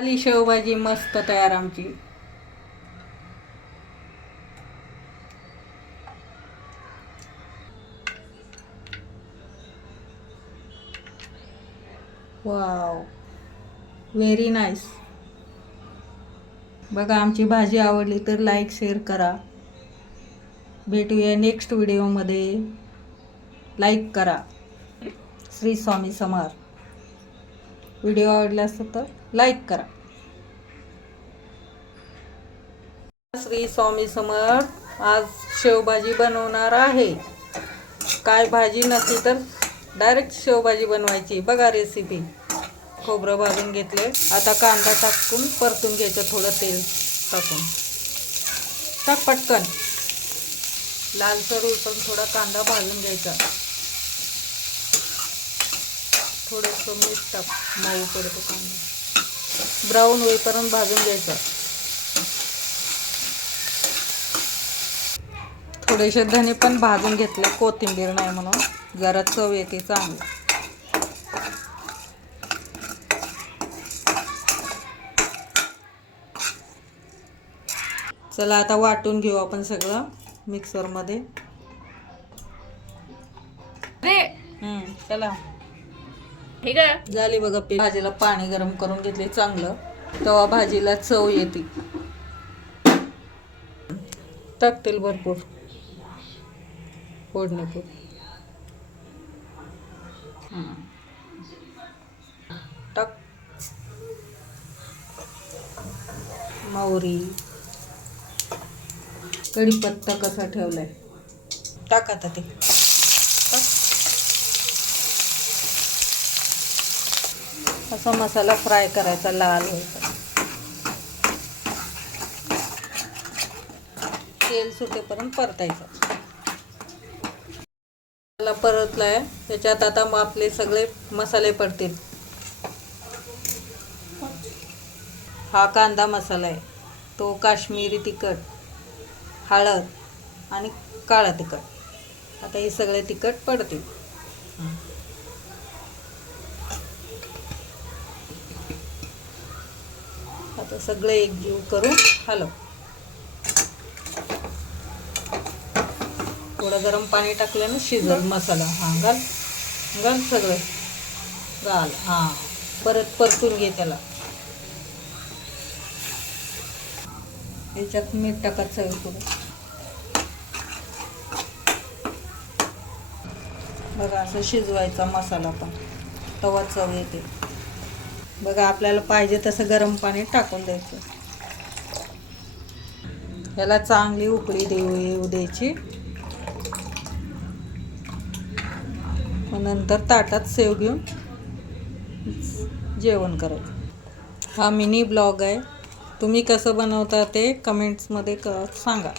आली शेवभाजी मस्त तयार आमची. वाव व्हेरी नाईस बघा आमची भाजी आवडली तर लाईक शेअर करा. भेटूया नेक्स्ट व्हिडिओमध्ये लाईक करा. श्री स्वामी समर्थ. व्हिडिओ आवडला असेल तर लाईक करा. श्री स्वामी समर्थ आज शेवभाजी बनवणार आहे. काय भाजी नसली तर डायरेक्ट शेवभाजी बनवायची. बघा रेसिपी खोबरं भाजून घेतले. आता कांदा टाकून परतून घ्यायचं थोडं तेल टाकून. टाक पटकन. लालसर उलटून थोडा कांदा भाजून घ्यायचा. थोडंसं मीठ टाक मऊ पडतो कांदा. ब्राऊन होईपर्यंत भाजून घ्यायचा. थोडेसे धने पण भाजून घेतले. कोथिंबीर नाही म्हणून. जरा चव येते चांगली. चला आता वाटून घेऊ आपण सगळं मिक्सरमध्ये. हम्म, चला. ठीक आहे? झाली बघा पीठ भाजीला पाणी गरम करून घेतले चांगलं. तेव्हा भाजीला चव येते. टाकतील भरपूर. फोडणीपूर हं. टाक. मोहरी कढीपत्ता कसा ठेवलाय? टाक आता ते. असा मसाला फ्राय करायचा लाल व्हायचा तेल सुटेपर्यंत परतायचं. मसाला परतलाय त्याच्यात आता मग आपले सगळे मसाले पडतील. हा कांदा मसाला आहे. तो काश्मीरी तिखट हळद आणि काळा तिखट. आता हे सगळे तिखट पडतील. आता सगळे एकजीव करून हलव. थोडं गरम पाणी टाकल्यानं शिजल मसाला. हां घाल. घाल सगळं. घाल. हां. परत परतून घे त्याला. याच्यात मीठ टाकत सगळं थोडं. बघा असं शिजवायचा मसाला पण. तवा चव येते. बघा आपल्याला पाहिजे तसं गरम पाणी टाकून द्यायचं. याला चांगली उकळी देऊ येऊ द्यायची. मग नंतर ताटात सेव घेऊन जेवण करायचं. हा मिनी ब्लॉग आहे. तुम्ही कसं बनवता ते कमेंट्समध्ये क सांगा.